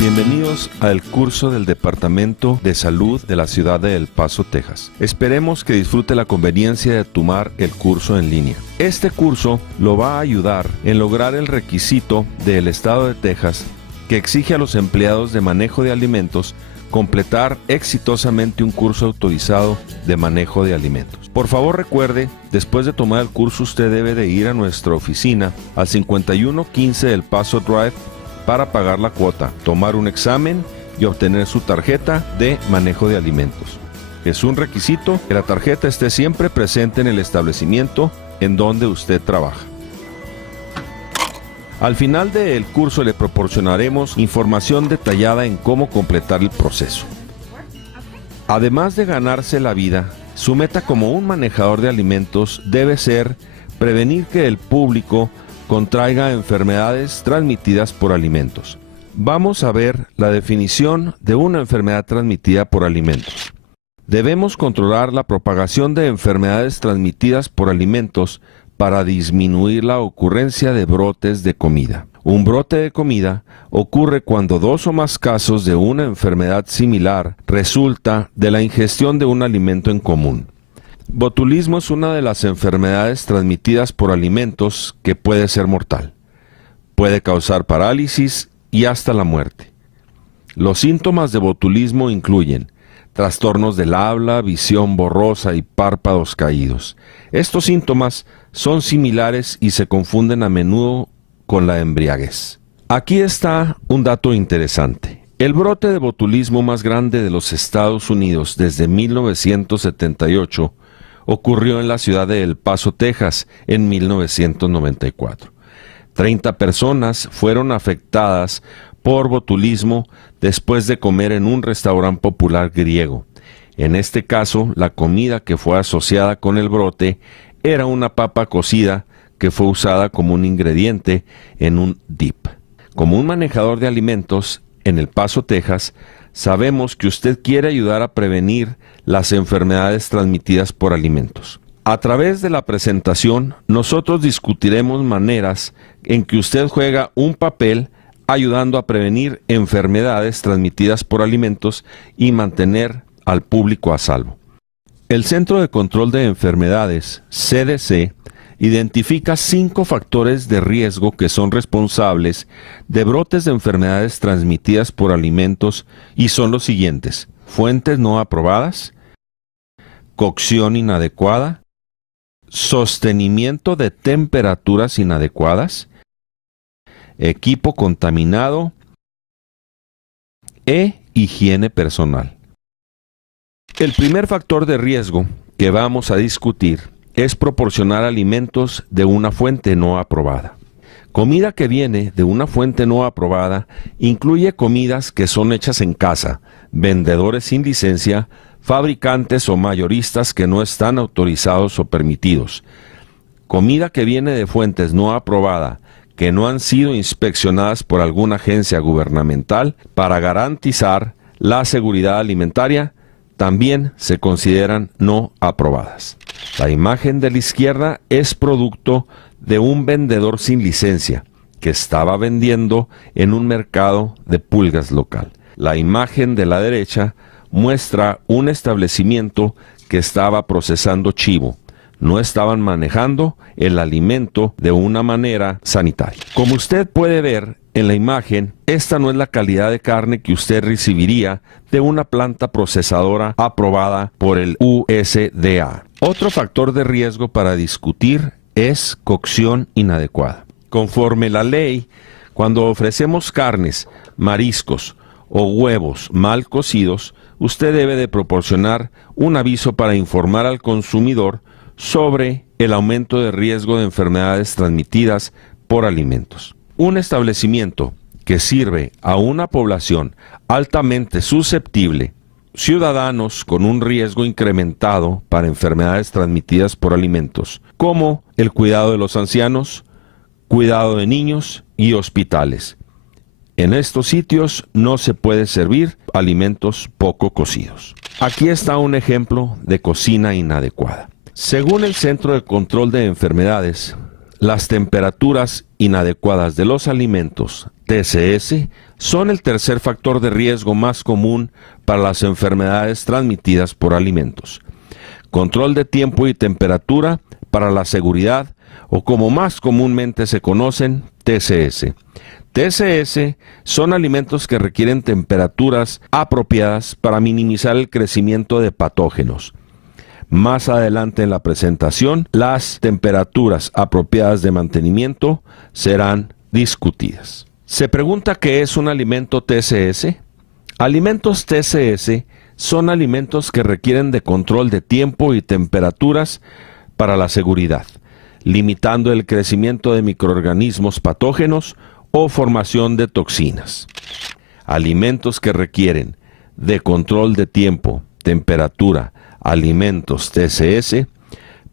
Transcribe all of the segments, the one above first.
Bienvenidos al curso del Departamento de Salud de la ciudad de El Paso, Texas. Esperemos que disfrute la conveniencia de tomar el curso en línea. Este curso lo va a ayudar en lograr el requisito del estado de Texas que exige a los empleados de manejo de alimentos completar exitosamente un curso autorizado de manejo de alimentos. Por favor recuerde, después de tomar el curso usted debe de ir a nuestra oficina al 5115 del Paso Drive para pagar la cuota, tomar un examen y obtener su tarjeta de manejo de alimentos. Es un requisito que la tarjeta esté siempre presente en el establecimiento en donde usted trabaja. Al final del curso le proporcionaremos información detallada en cómo completar el proceso. Además de ganarse la vida, su meta como un manejador de alimentos debe ser prevenir que el público contraiga enfermedades transmitidas por alimentos. Vamos a ver la definición de una enfermedad transmitida por alimentos. Debemos controlar la propagación de enfermedades transmitidas por alimentos para disminuir la ocurrencia de brotes de comida. Un brote de comida ocurre cuando dos o más casos de una enfermedad similar resulta de la ingestión de un alimento en común. Botulismo es una de las enfermedades transmitidas por alimentos que puede ser mortal. Puede causar parálisis y hasta la muerte. Los síntomas de botulismo incluyen trastornos del habla, visión borrosa y párpados caídos. Estos síntomas son similares y se confunden a menudo con la embriaguez. Aquí está un dato interesante. El brote de botulismo más grande de los Estados Unidos desde 1978 ocurrió en la ciudad de El Paso, Texas, en 1994. 30 personas fueron afectadas por botulismo después de comer en un restaurante popular griego. En este caso, la comida que fue asociada con el brote era una papa cocida que fue usada como un ingrediente en un dip. Como un manejador de alimentos en El Paso, Texas, sabemos que usted quiere ayudar a prevenir las enfermedades transmitidas por alimentos. A través de la presentación, nosotros discutiremos maneras en que usted juega un papel ayudando a prevenir enfermedades transmitidas por alimentos y mantener al público a salvo. El Centro de Control de Enfermedades, CDC, identifica 5 factores de riesgo que son responsables de brotes de enfermedades transmitidas por alimentos y son los siguientes: fuentes no aprobadas, cocción inadecuada, sostenimiento de temperaturas inadecuadas, equipo contaminado e higiene personal. El primer factor de riesgo que vamos a discutir es proporcionar alimentos de una fuente no aprobada. Comida que viene de una fuente no aprobada incluye comidas que son hechas en casa, vendedores sin licencia, fabricantes o mayoristas que no están autorizados o permitidos. Comida que viene de fuentes no aprobada, que no han sido inspeccionadas por alguna agencia gubernamental para garantizar la seguridad alimentaria, también se consideran no aprobadas. La imagen de la izquierda es producto de un vendedor sin licencia que estaba vendiendo en un mercado de pulgas local. La imagen de la derecha muestra un establecimiento que estaba procesando chivo. No estaban manejando el alimento de una manera sanitaria. Como usted puede ver en la imagen, esta no es la calidad de carne que usted recibiría de una planta procesadora aprobada por el USDA. Otro factor de riesgo para discutir es cocción inadecuada. Conforme la ley, cuando ofrecemos carnes, mariscos o huevos mal cocidos, usted debe de proporcionar un aviso para informar al consumidor sobre el aumento de riesgo de enfermedades transmitidas por alimentos. Un establecimiento que sirve a una población altamente susceptible, ciudadanos con un riesgo incrementado para enfermedades transmitidas por alimentos, como el cuidado de los ancianos, cuidado de niños y hospitales. En estos sitios no se puede servir alimentos poco cocidos. Aquí está un ejemplo de cocina inadecuada. Según el Centro de Control de Enfermedades, Las temperaturas inadecuadas de los alimentos, TCS, son el tercer factor de riesgo más común para las enfermedades transmitidas por alimentos. Control de tiempo y temperatura para la seguridad, o como más comúnmente se conocen, TCS. TCS son alimentos que requieren temperaturas apropiadas para minimizar el crecimiento de patógenos. Más adelante en la presentación, las temperaturas apropiadas de mantenimiento serán discutidas. Se pregunta qué es un alimento TCS. Alimentos TCS son alimentos que requieren de control de tiempo y temperaturas para la seguridad, limitando el crecimiento de microorganismos patógenos o formación de toxinas. Alimentos que requieren de control de tiempo, temperatura, alimentos TCS,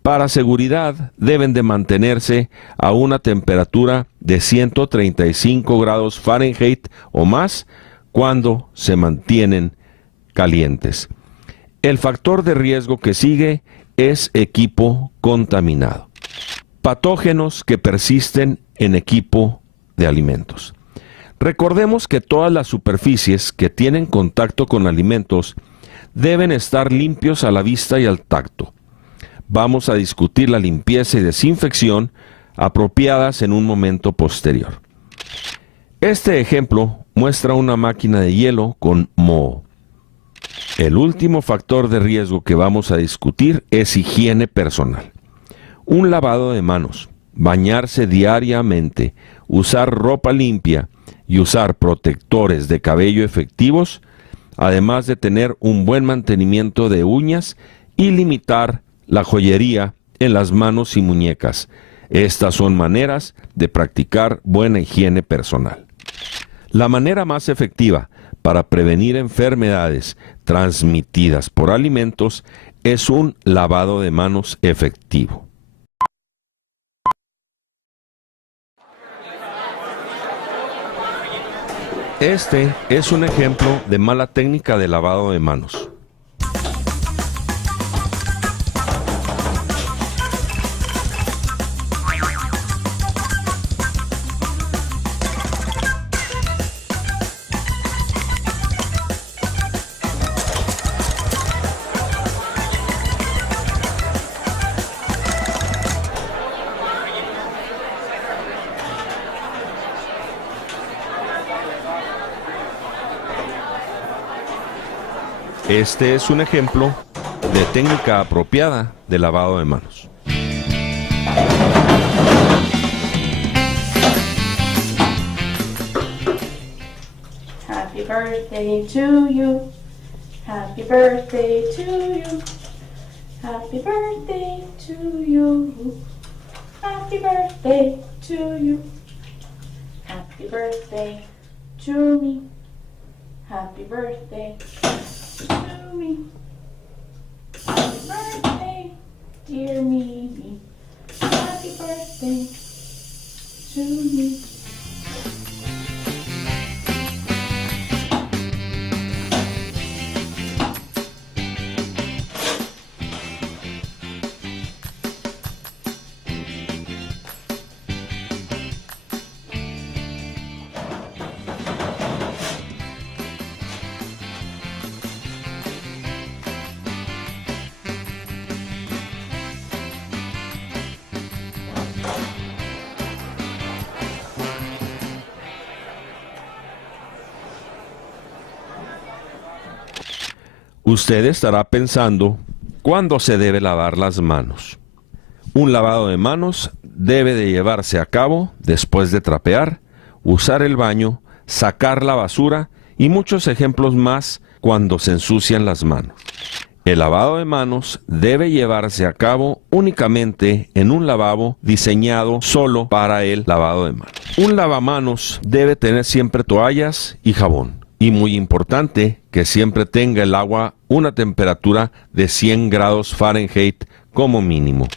para seguridad deben de mantenerse a una temperatura de 135 grados Fahrenheit o más cuando se mantienen calientes. El factor de riesgo que sigue es equipo contaminado. Patógenos que persisten en equipo de alimentos. Recordemos que todas las superficies que tienen contacto con alimentos deben estar limpios a la vista y al tacto. Vamos a discutir la limpieza y desinfección apropiadas en un momento posterior. Este ejemplo muestra una máquina de hielo con moho. El último factor de riesgo que vamos a discutir es higiene personal. Un lavado de manos, bañarse diariamente, usar ropa limpia y usar protectores de cabello efectivos, además de tener un buen mantenimiento de uñas y limitar la joyería en las manos y muñecas. Estas son maneras de practicar buena higiene personal. La manera más efectiva para prevenir enfermedades transmitidas por alimentos es un lavado de manos efectivo. Este es un ejemplo de mala técnica de lavado de manos. Este es un ejemplo de técnica apropiada de lavado de manos. Happy birthday to you. Happy birthday to you. Happy birthday to you. Happy birthday to you. Happy birthday to me. Happy birthday to me. Happy birthday, dear me. Happy birthday to me. Usted estará pensando, ¿cuándo se debe lavar las manos? Un lavado de manos debe de llevarse a cabo después de trapear, usar el baño, sacar la basura y muchos ejemplos más cuando se ensucian las manos. El lavado de manos debe llevarse a cabo únicamente en un lavabo diseñado solo para el lavado de manos. Un lavamanos debe tener siempre toallas y jabón. Y muy importante, que siempre tenga el agua una temperatura de 100 grados Fahrenheit como mínimo.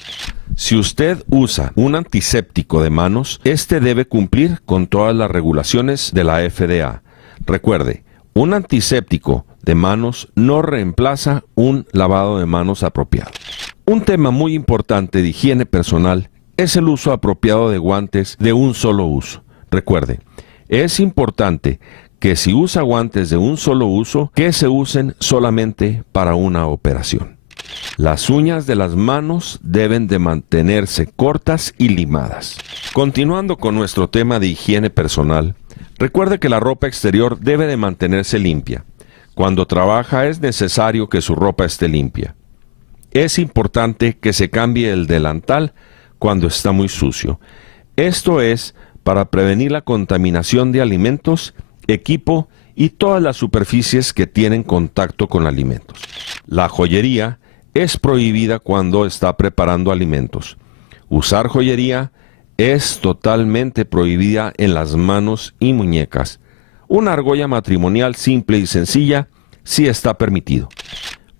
Si usted usa un antiséptico de manos, este debe cumplir con todas las regulaciones de la FDA. Recuerde, un antiséptico de manos no reemplaza un lavado de manos apropiado. Un tema muy importante de higiene personal es el uso apropiado de guantes de un solo uso. Recuerde, es importante que si usa guantes de un solo uso, que se usen solamente para una operación. Las uñas de las manos deben de mantenerse cortas y limadas. Continuando con nuestro tema de higiene personal, recuerde que la ropa exterior debe de mantenerse limpia. Cuando trabaja es necesario que su ropa esté limpia. Es importante que se cambie el delantal cuando está muy sucio. Esto es para prevenir la contaminación de alimentos, equipo y todas las superficies que tienen contacto con alimentos. La joyería es prohibida cuando está preparando alimentos. Usar joyería es totalmente prohibida en las manos y muñecas. Una argolla matrimonial simple y sencilla sí está permitido.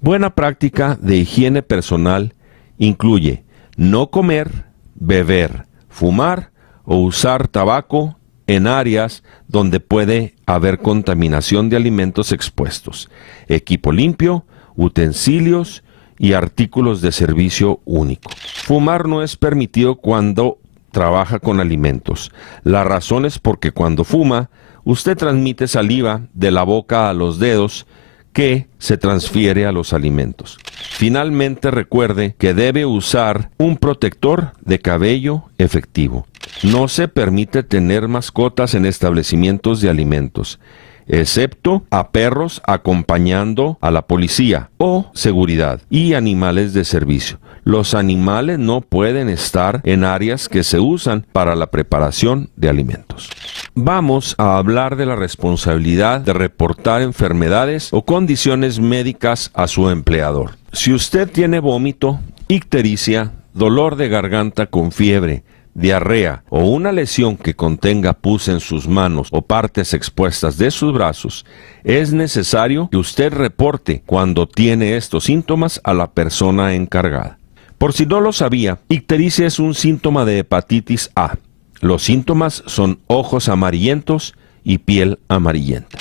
Buena práctica de higiene personal incluye no comer, beber, fumar o usar tabaco en áreas donde puede haber contaminación de alimentos expuestos, equipo limpio, utensilios y artículos de servicio único. Fumar no es permitido cuando trabaja con alimentos. La razón es porque cuando fuma, usted transmite saliva de la boca a los dedos que se transfiere a los alimentos. Finalmente, recuerde que debe usar un protector de cabello efectivo. No se permite tener mascotas en establecimientos de alimentos, excepto a perros acompañando a la policía o seguridad y animales de servicio. Los animales no pueden estar en áreas que se usan para la preparación de alimentos. Vamos a hablar de la responsabilidad de reportar enfermedades o condiciones médicas a su empleador. Si usted tiene vómito, ictericia, dolor de garganta con fiebre, diarrea o una lesión que contenga pus en sus manos o partes expuestas de sus brazos, es necesario que usted reporte cuando tiene estos síntomas a la persona encargada. Por si no lo sabía, ictericia es un síntoma de hepatitis A. Los síntomas son ojos amarillentos y piel amarillenta.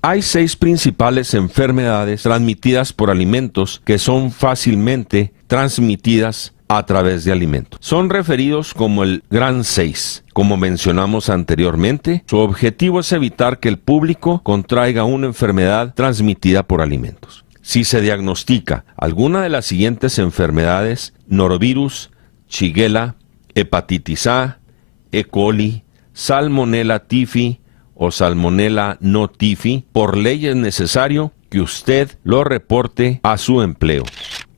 Hay 6 principales enfermedades transmitidas por alimentos que son fácilmente transmitidas a través de alimentos. Son referidos como el Gran 6. Como mencionamos anteriormente, su objetivo es evitar que el público contraiga una enfermedad transmitida por alimentos. Si se diagnostica alguna de las siguientes enfermedades: norovirus, shigella, hepatitis A, E. coli, salmonella typhi o salmonella no typhi, por ley es necesario que usted lo reporte a su empleo.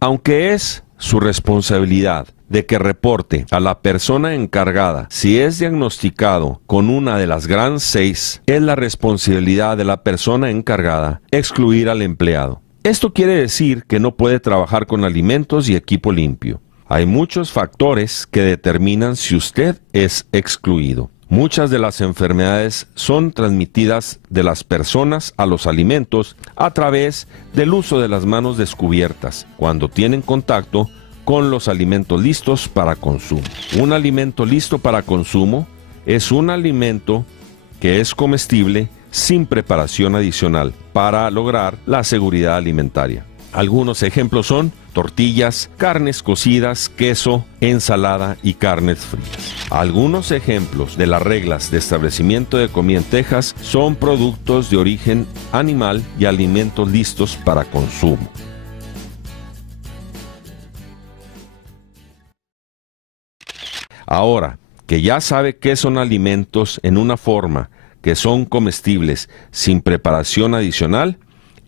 Aunque es su responsabilidad de que reporte a la persona encargada si es diagnosticado con una de las Gran 6, es la responsabilidad de la persona encargada excluir al empleado. Esto quiere decir que no puede trabajar con alimentos y equipo limpio. Hay muchos factores que determinan si usted es excluido. Muchas de las enfermedades son transmitidas de las personas a los alimentos a través del uso de las manos descubiertas cuando tienen contacto con los alimentos listos para consumo. Un alimento listo para consumo es un alimento que es comestible sin preparación adicional para lograr la seguridad alimentaria. Algunos ejemplos son tortillas, carnes cocidas, queso, ensalada y carnes frías. Algunos ejemplos de las reglas de establecimiento de comida en Texas son productos de origen animal y alimentos listos para consumo. Ahora que ya sabe qué son alimentos en una forma que son comestibles sin preparación adicional,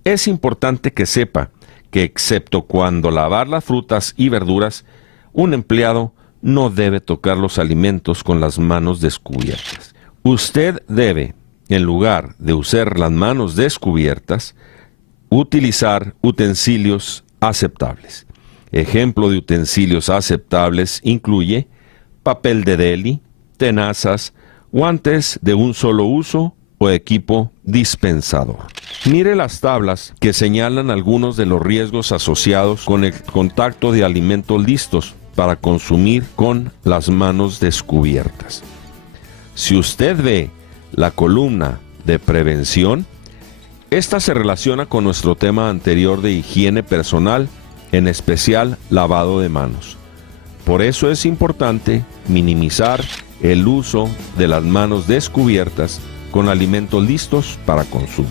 es importante que sepa que excepto cuando lavar las frutas y verduras, un empleado no debe tocar los alimentos con las manos descubiertas. Usted debe, en lugar de usar las manos descubiertas, utilizar utensilios aceptables. Ejemplo de utensilios aceptables incluye papel de deli, tenazas, guantes de un solo uso o equipo dispensador. Mire las tablas que señalan algunos de los riesgos asociados con el contacto de alimentos listos para consumir con las manos descubiertas. Si usted ve la columna de prevención, esta se relaciona con nuestro tema anterior de higiene personal, en especial lavado de manos. Por eso es importante minimizar el uso de las manos descubiertas con alimentos listos para consumo.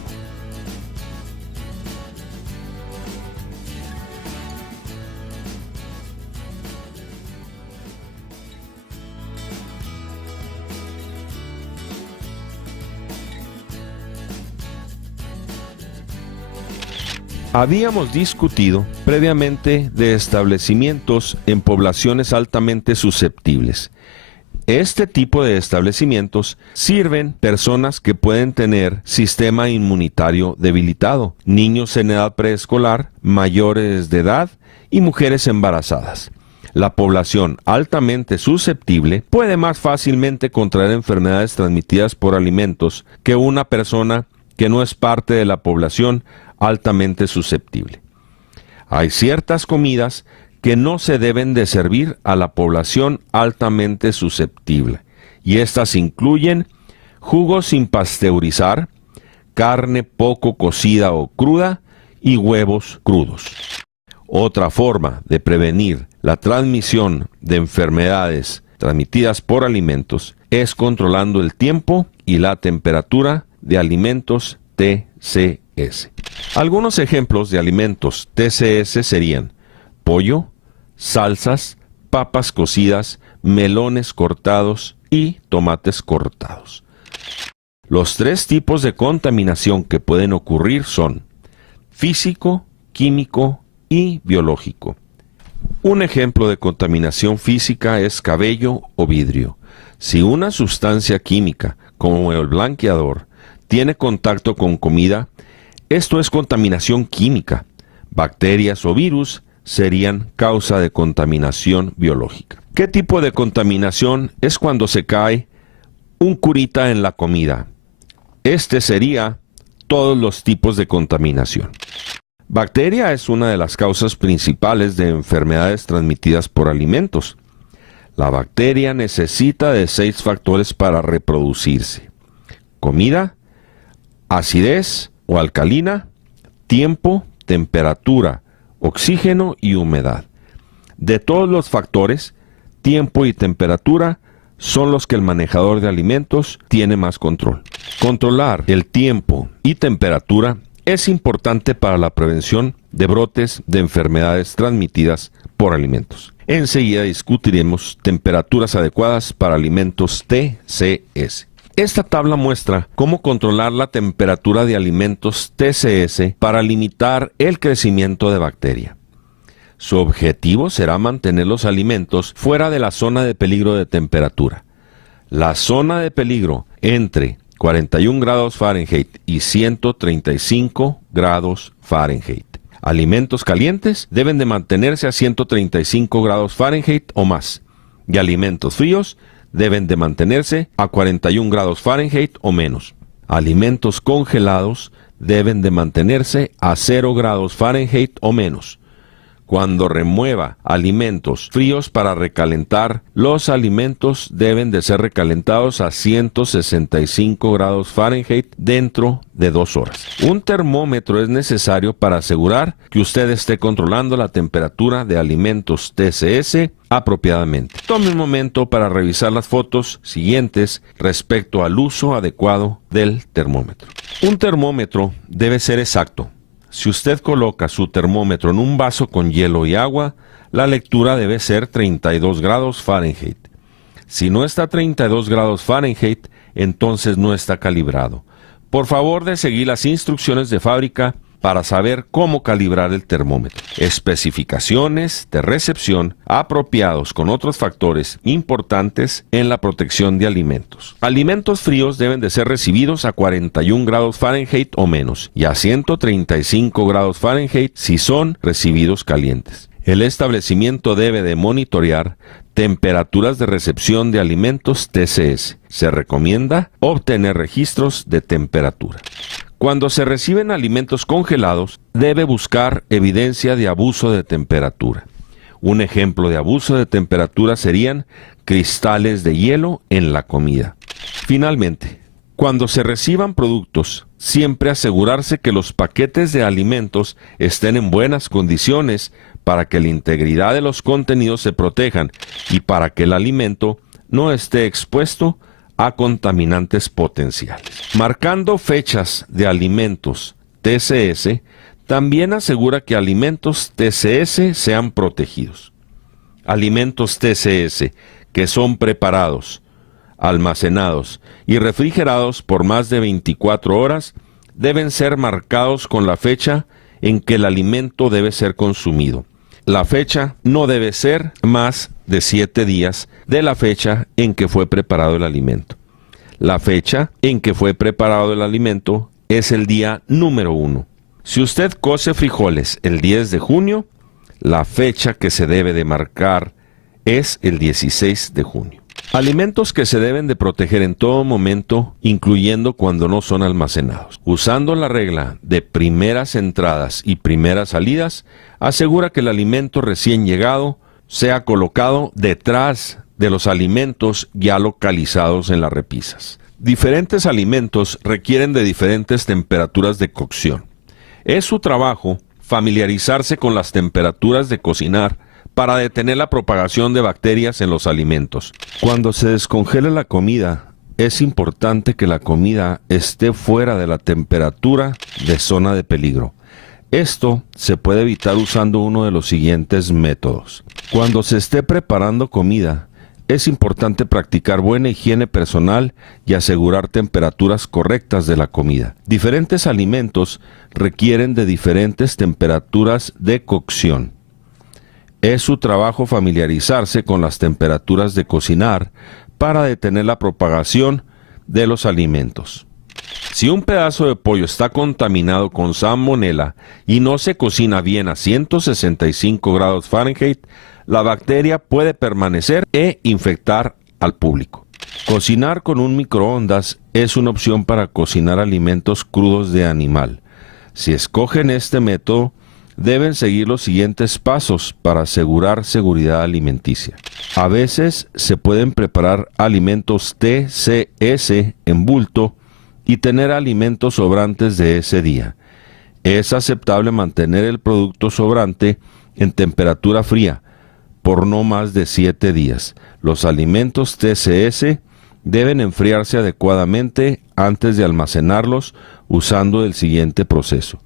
Habíamos discutido previamente de establecimientos en poblaciones altamente susceptibles. Este tipo de establecimientos sirven personas que pueden tener sistema inmunitario debilitado, niños en edad preescolar, mayores de edad y mujeres embarazadas. La población altamente susceptible puede más fácilmente contraer enfermedades transmitidas por alimentos que una persona que no es parte de la población altamente susceptible. Hay ciertas comidas que no se deben de servir a la población altamente susceptible, y estas incluyen jugos sin pasteurizar, carne poco cocida o cruda y huevos crudos. Otra forma de prevenir la transmisión de enfermedades transmitidas por alimentos es controlando el tiempo y la temperatura de alimentos TCS. Algunos ejemplos de alimentos TCS serían pollo, salsas, papas cocidas, melones cortados y tomates cortados. Los tres tipos de contaminación que pueden ocurrir son físico, químico y biológico. Un ejemplo de contaminación física es cabello o vidrio. Si una sustancia química, como el blanqueador, tiene contacto con comida, esto es contaminación química. Bacterias o virus serían causa de contaminación biológica. ¿Qué tipo de contaminación es cuando se cae un curita en la comida? Este sería todos los tipos de contaminación. Bacteria es una de las causas principales de enfermedades transmitidas por alimentos. La bacteria necesita de 6 factores para reproducirse: comida, acidez o alcalina, tiempo, temperatura, oxígeno y humedad. De todos los factores, tiempo y temperatura son los que el manejador de alimentos tiene más control. Controlar el tiempo y temperatura es importante para la prevención de brotes de enfermedades transmitidas por alimentos. Enseguida discutiremos temperaturas adecuadas para alimentos TCS. Esta tabla muestra cómo controlar la temperatura de alimentos TCS para limitar el crecimiento de bacteria. Su objetivo será mantener los alimentos fuera de la zona de peligro de temperatura. La zona de peligro entre 41 grados Fahrenheit y 135 grados Fahrenheit. Alimentos calientes deben de mantenerse a 135 grados Fahrenheit o más, y alimentos fríos deben de mantenerse a 41 grados Fahrenheit o menos. Alimentos congelados deben de mantenerse a 0 grados Fahrenheit o menos. Cuando remueva alimentos fríos para recalentar, los alimentos deben de ser recalentados a 165 grados Fahrenheit dentro de 2 horas. Un termómetro es necesario para asegurar que usted esté controlando la temperatura de alimentos TCS apropiadamente. Tome un momento para revisar las fotos siguientes respecto al uso adecuado del termómetro. Un termómetro debe ser exacto. Si usted coloca su termómetro en un vaso con hielo y agua, la lectura debe ser 32 grados Fahrenheit. Si no está a 32 grados Fahrenheit, entonces no está calibrado. Por favor, de seguir las instrucciones de fábrica para saber cómo calibrar el termómetro. Especificaciones de recepción apropiados con otros factores importantes en la protección de alimentos. Alimentos fríos deben de ser recibidos a 41 grados Fahrenheit o menos y a 135 grados Fahrenheit si son recibidos calientes. El establecimiento debe de monitorear temperaturas de recepción de alimentos TCS. Se recomienda obtener registros de temperatura. Cuando se reciben alimentos congelados, debe buscar evidencia de abuso de temperatura. Un ejemplo de abuso de temperatura serían cristales de hielo en la comida. Finalmente, cuando se reciban productos, siempre asegurarse que los paquetes de alimentos estén en buenas condiciones para que la integridad de los contenidos se protejan y para que el alimento no esté expuesto a contaminantes potenciales. Marcando fechas de alimentos TCS también asegura que alimentos TCS sean protegidos. Alimentos TCS que son preparados, almacenados y refrigerados por más de 24 horas deben ser marcados con la fecha en que el alimento debe ser consumido. La fecha no debe ser más de 7 días de la fecha en que fue preparado el alimento. La fecha en que fue preparado el alimento es el día número 1. Si usted cose frijoles el 10 de junio, la fecha que se debe de marcar es el 16 de junio. Alimentos que se deben de proteger en todo momento, incluyendo cuando no son almacenados. Usando la regla de primeras entradas y primeras salidas, asegura que el alimento recién llegado sea colocado detrás de los alimentos ya localizados en las repisas. Diferentes alimentos requieren de diferentes temperaturas de cocción. Es su trabajo familiarizarse con las temperaturas de cocinar para detener la propagación de bacterias en los alimentos. Cuando se descongela la comida, es importante que la comida esté fuera de la temperatura de zona de peligro. Esto se puede evitar usando uno de los siguientes métodos. Cuando se esté preparando comida, es importante practicar buena higiene personal y asegurar temperaturas correctas de la comida. Diferentes alimentos requieren de diferentes temperaturas de cocción. Es su trabajo familiarizarse con las temperaturas de cocinar para detener la propagación de los alimentos. Si un pedazo de pollo está contaminado con salmonela y no se cocina bien a 165 grados Fahrenheit, la bacteria puede permanecer e infectar al público. Cocinar con un microondas es una opción para cocinar alimentos crudos de animal. Si escogen este método, deben seguir los siguientes pasos para asegurar seguridad alimenticia. A veces se pueden preparar alimentos TCS en bulto y tener alimentos sobrantes de ese día. Es aceptable mantener el producto sobrante en temperatura fría por no más de 7 días. Los alimentos TCS deben enfriarse adecuadamente antes de almacenarlos usando el siguiente proceso.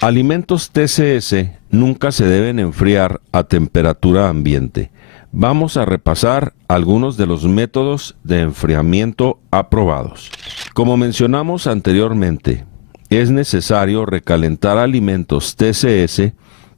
Alimentos TCS nunca se deben enfriar a temperatura ambiente. Vamos a repasar algunos de los métodos de enfriamiento aprobados. Como mencionamos anteriormente, es necesario recalentar alimentos TCS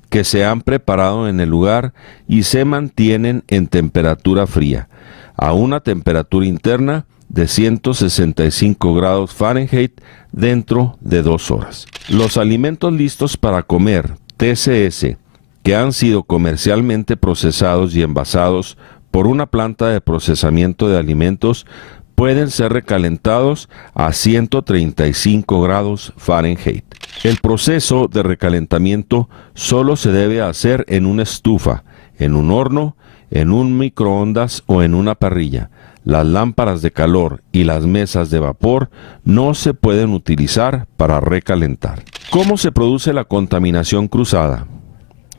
que se han preparado en el lugar y se mantienen en temperatura fría, a una temperatura interna de 165 grados Fahrenheit dentro de 2 horas. Los alimentos listos para comer, TCS, que han sido comercialmente procesados y envasados por una planta de procesamiento de alimentos, pueden ser recalentados a 135 grados Fahrenheit. El proceso de recalentamiento solo se debe hacer en una estufa, en un horno, en un microondas o en una parrilla. Las lámparas de calor y las mesas de vapor no se pueden utilizar para recalentar. ¿Cómo se produce la contaminación cruzada?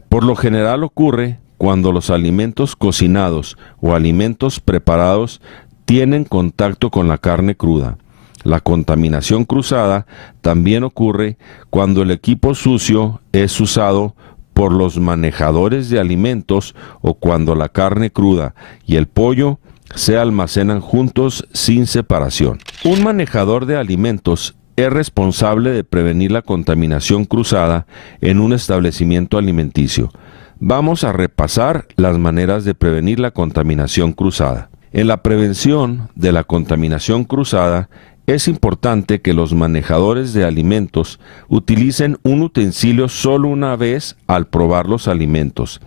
Por lo general ocurre cuando los alimentos cocinados o alimentos preparados tienen contacto con la carne cruda. La contaminación cruzada también ocurre cuando el equipo sucio es usado por los manejadores de alimentos o cuando la carne cruda y el pollo se almacenan juntos sin separación. Un manejador de alimentos es responsable de prevenir la contaminación cruzada en un establecimiento alimenticio. Vamos a repasar las maneras de prevenir la contaminación cruzada. En la prevención de la contaminación cruzada, es importante que los manejadores de alimentos utilicen un utensilio solo una vez al probar los alimentos.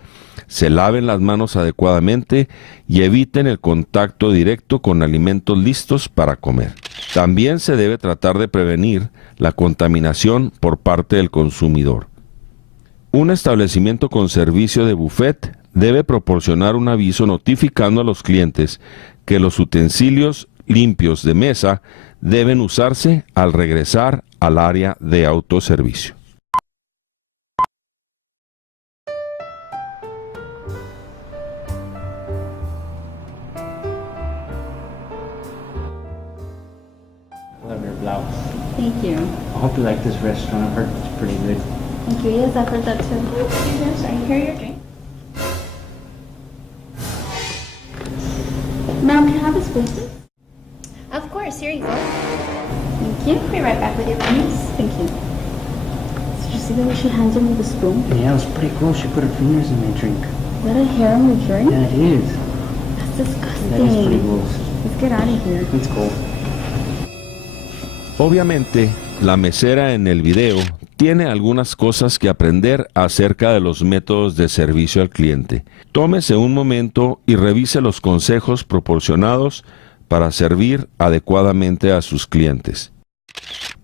Se laven las manos adecuadamente y eviten el contacto directo con alimentos listos para comer. También se debe tratar de prevenir la contaminación por parte del consumidor. Un establecimiento con servicio de buffet debe proporcionar un aviso notificando a los clientes que los utensilios limpios de mesa deben usarse al regresar al área de autoservicio. Thank you. I hope you like this restaurant. I've heard it's pretty good. Thank you. Yes, I've heard that too. Yes, I hear your drink. Ma'am, can I have a spoon, please? Of course, here you go. Thank you. Be right back with your pennies. Thank you. Did you see the way she handed me the spoon? Yeah, it was pretty cool. She put her fingers in my drink. Is that a hair on my drink? Yeah, it is. That's disgusting. That is pretty gross. Let's get out of here. It's cool. Obviamente, la mesera en el video tiene algunas cosas que aprender acerca de los métodos de servicio al cliente. Tómese un momento y revise los consejos proporcionados para servir adecuadamente a sus clientes.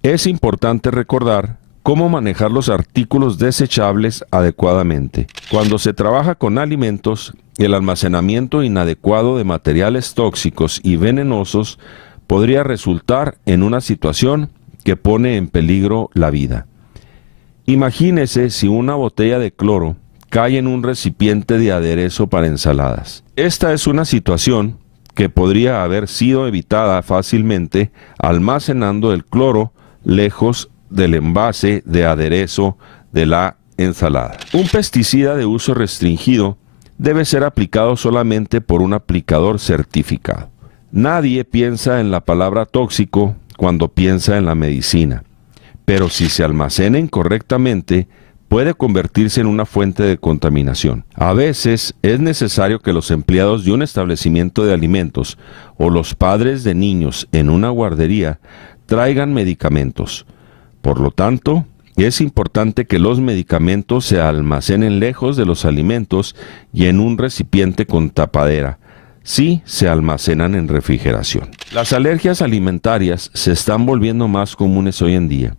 Es importante recordar cómo manejar los artículos desechables adecuadamente. Cuando se trabaja con alimentos, el almacenamiento inadecuado de materiales tóxicos y venenosos podría resultar en una situación que pone en peligro la vida. Imagínese si una botella de cloro cae en un recipiente de aderezo para ensaladas. Esta es una situación que podría haber sido evitada fácilmente almacenando el cloro lejos del envase de aderezo de la ensalada. Un pesticida de uso restringido debe ser aplicado solamente por un aplicador certificado. Nadie piensa en la palabra tóxico cuando piensa en la medicina, pero si se almacena incorrectamente, puede convertirse en una fuente de contaminación. A veces es necesario que los empleados de un establecimiento de alimentos o los padres de niños en una guardería traigan medicamentos. Por lo tanto, es importante que los medicamentos se almacenen lejos de los alimentos y en un recipiente con tapadera, si se almacenan en refrigeración. Las alergias alimentarias se están volviendo más comunes hoy en día.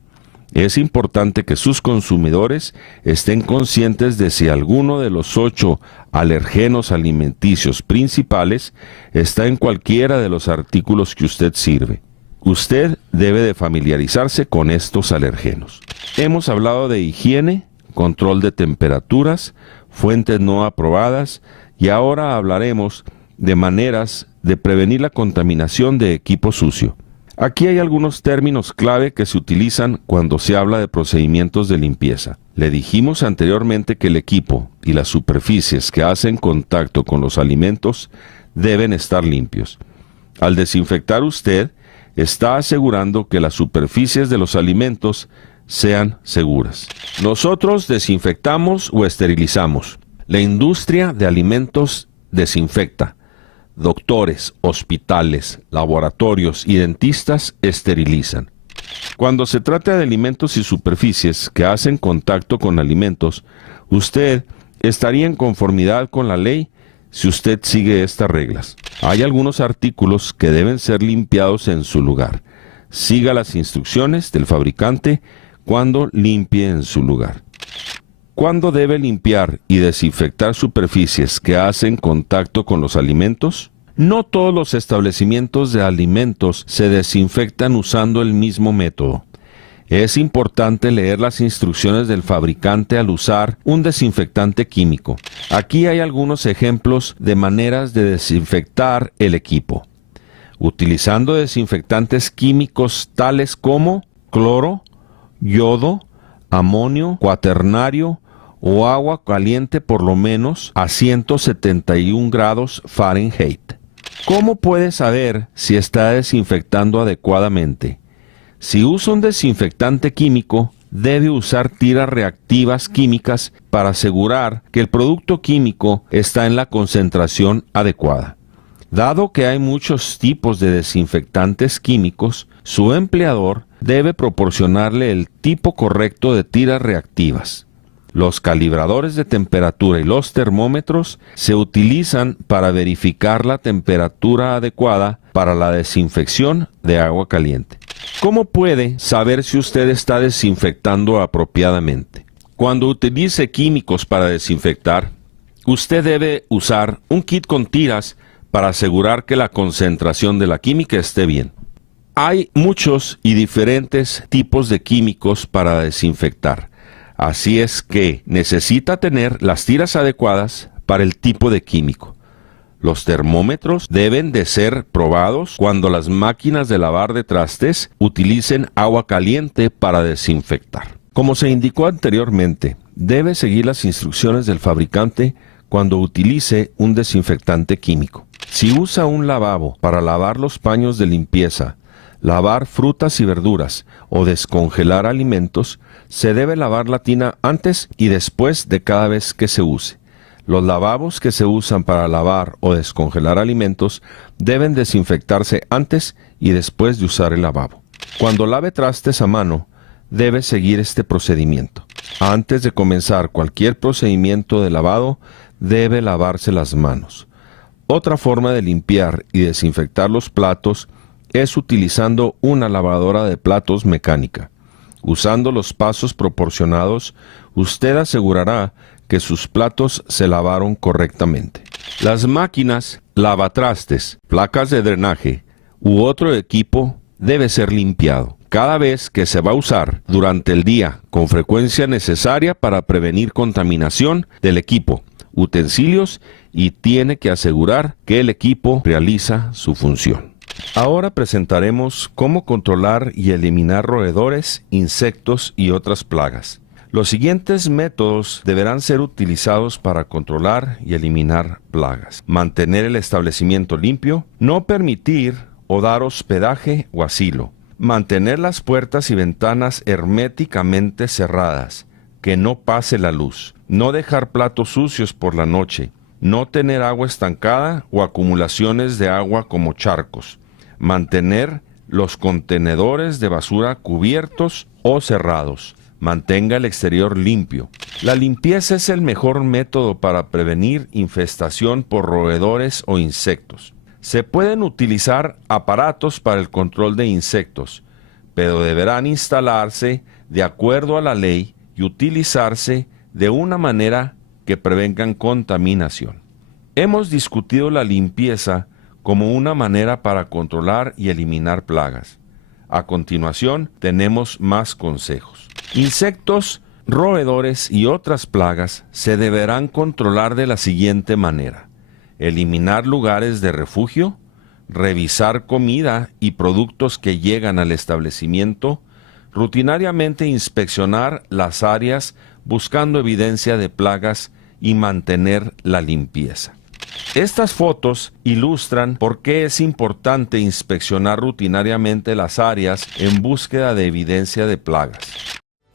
Es importante que sus consumidores estén conscientes de si alguno de los 8 alergenos alimenticios principales está en cualquiera de los artículos que usted sirve. Usted debe de familiarizarse con estos alergenos. Hemos hablado de higiene, control de temperaturas, fuentes no aprobadas y ahora hablaremos de maneras de prevenir la contaminación de equipo sucio. Aquí hay algunos términos clave que se utilizan cuando se habla de procedimientos de limpieza. Le dijimos anteriormente que el equipo y las superficies que hacen contacto con los alimentos deben estar limpios. Al desinfectar usted, está asegurando que las superficies de los alimentos sean seguras. Nosotros desinfectamos o esterilizamos. La industria de alimentos desinfecta. Doctores, hospitales, laboratorios y dentistas esterilizan. Cuando se trata de alimentos y superficies que hacen contacto con alimentos, usted estaría en conformidad con la ley si usted sigue estas reglas. Hay algunos artículos que deben ser limpiados en su lugar. Siga las instrucciones del fabricante cuando limpie en su lugar. ¿Cuándo debe limpiar y desinfectar superficies que hacen contacto con los alimentos? No todos los establecimientos de alimentos se desinfectan usando el mismo método. Es importante leer las instrucciones del fabricante al usar un desinfectante químico. Aquí hay algunos ejemplos de maneras de desinfectar el equipo. Utilizando desinfectantes químicos tales como cloro, yodo, amonio, cuaternario o agua caliente por lo menos a 171 grados Fahrenheit. ¿Cómo puede saber si está desinfectando adecuadamente? Si usa un desinfectante químico, debe usar tiras reactivas químicas para asegurar que el producto químico está en la concentración adecuada. Dado que hay muchos tipos de desinfectantes químicos, su empleador debe proporcionarle el tipo correcto de tiras reactivas. Los calibradores de temperatura y los termómetros se utilizan para verificar la temperatura adecuada para la desinfección de agua caliente. ¿Cómo puede saber si usted está desinfectando apropiadamente? Cuando utilice químicos para desinfectar, usted debe usar un kit con tiras para asegurar que la concentración de la química esté bien. Hay muchos y diferentes tipos de químicos para desinfectar. Así es que necesita tener las tiras adecuadas para el tipo de químico. Los termómetros deben de ser probados cuando las máquinas de lavar de trastes utilicen agua caliente para desinfectar. Como se indicó anteriormente, debe seguir las instrucciones del fabricante cuando utilice un desinfectante químico. Si usa un lavabo para lavar los paños de limpieza, lavar frutas y verduras o descongelar alimentos, se debe lavar la tina antes y después de cada vez que se use. Los lavabos que se usan para lavar o descongelar alimentos deben desinfectarse antes y después de usar el lavabo. Cuando lave trastes a mano, debe seguir este procedimiento. Antes de comenzar cualquier procedimiento de lavado, debe lavarse las manos. Otra forma de limpiar y desinfectar los platos es utilizando una lavadora de platos mecánica. Usando los pasos proporcionados, usted asegurará que sus platos se lavaron correctamente. Las máquinas, lavatrastes, placas de drenaje u otro equipo debe ser limpiado cada vez que se va a usar durante el día con frecuencia necesaria para prevenir contaminación del equipo, utensilios y tiene que asegurar que el equipo realiza su función. Ahora presentaremos cómo controlar y eliminar roedores, insectos y otras plagas. Los siguientes métodos deberán ser utilizados para controlar y eliminar plagas. Mantener el establecimiento limpio, no permitir o dar hospedaje o asilo. Mantener las puertas y ventanas herméticamente cerradas, que no pase la luz. No dejar platos sucios por la noche. No tener agua estancada o acumulaciones de agua como charcos. Mantener los contenedores de basura cubiertos o cerrados. Mantenga el exterior limpio. La limpieza es el mejor método para prevenir infestación por roedores o insectos. Se pueden utilizar aparatos para el control de insectos, pero deberán instalarse de acuerdo a la ley y utilizarse de una manera que prevengan contaminación. Hemos discutido la limpieza como una manera para controlar y eliminar plagas. A continuación, tenemos más consejos. Insectos, roedores y otras plagas se deberán controlar de la siguiente manera: eliminar lugares de refugio, revisar comida y productos que llegan al establecimiento, rutinariamente inspeccionar las áreas buscando evidencia de plagas y mantener la limpieza. Estas fotos ilustran por qué es importante inspeccionar rutinariamente las áreas en búsqueda de evidencia de plagas.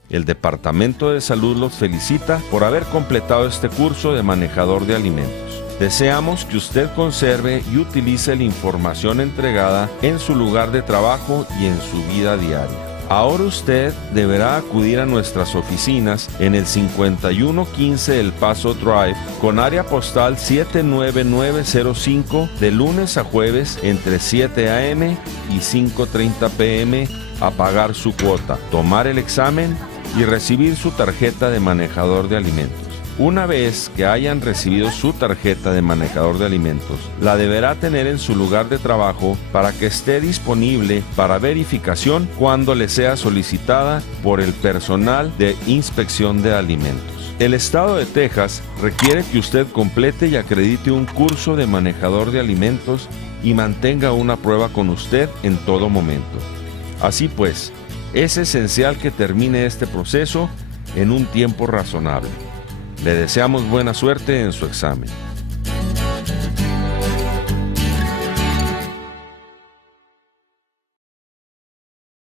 El Departamento de Salud los felicita por haber completado este curso de manejador de alimentos. Deseamos que usted conserve y utilice la información entregada en su lugar de trabajo y en su vida diaria. Ahora usted deberá acudir a nuestras oficinas en el 5115 El Paso Drive con área postal 79905 de lunes a jueves entre 7 a.m. y 5:30 p.m. a pagar su cuota, tomar el examen y recibir su tarjeta de manejador de alimentos. Una vez que hayan recibido su tarjeta de manejador de alimentos, la deberá tener en su lugar de trabajo para que esté disponible para verificación cuando le sea solicitada por el personal de inspección de alimentos. El estado de Texas requiere que usted complete y acredite un curso de manejador de alimentos y mantenga una prueba con usted en todo momento. Así pues, es esencial que termine este proceso en un tiempo razonable. Le deseamos buena suerte en su examen.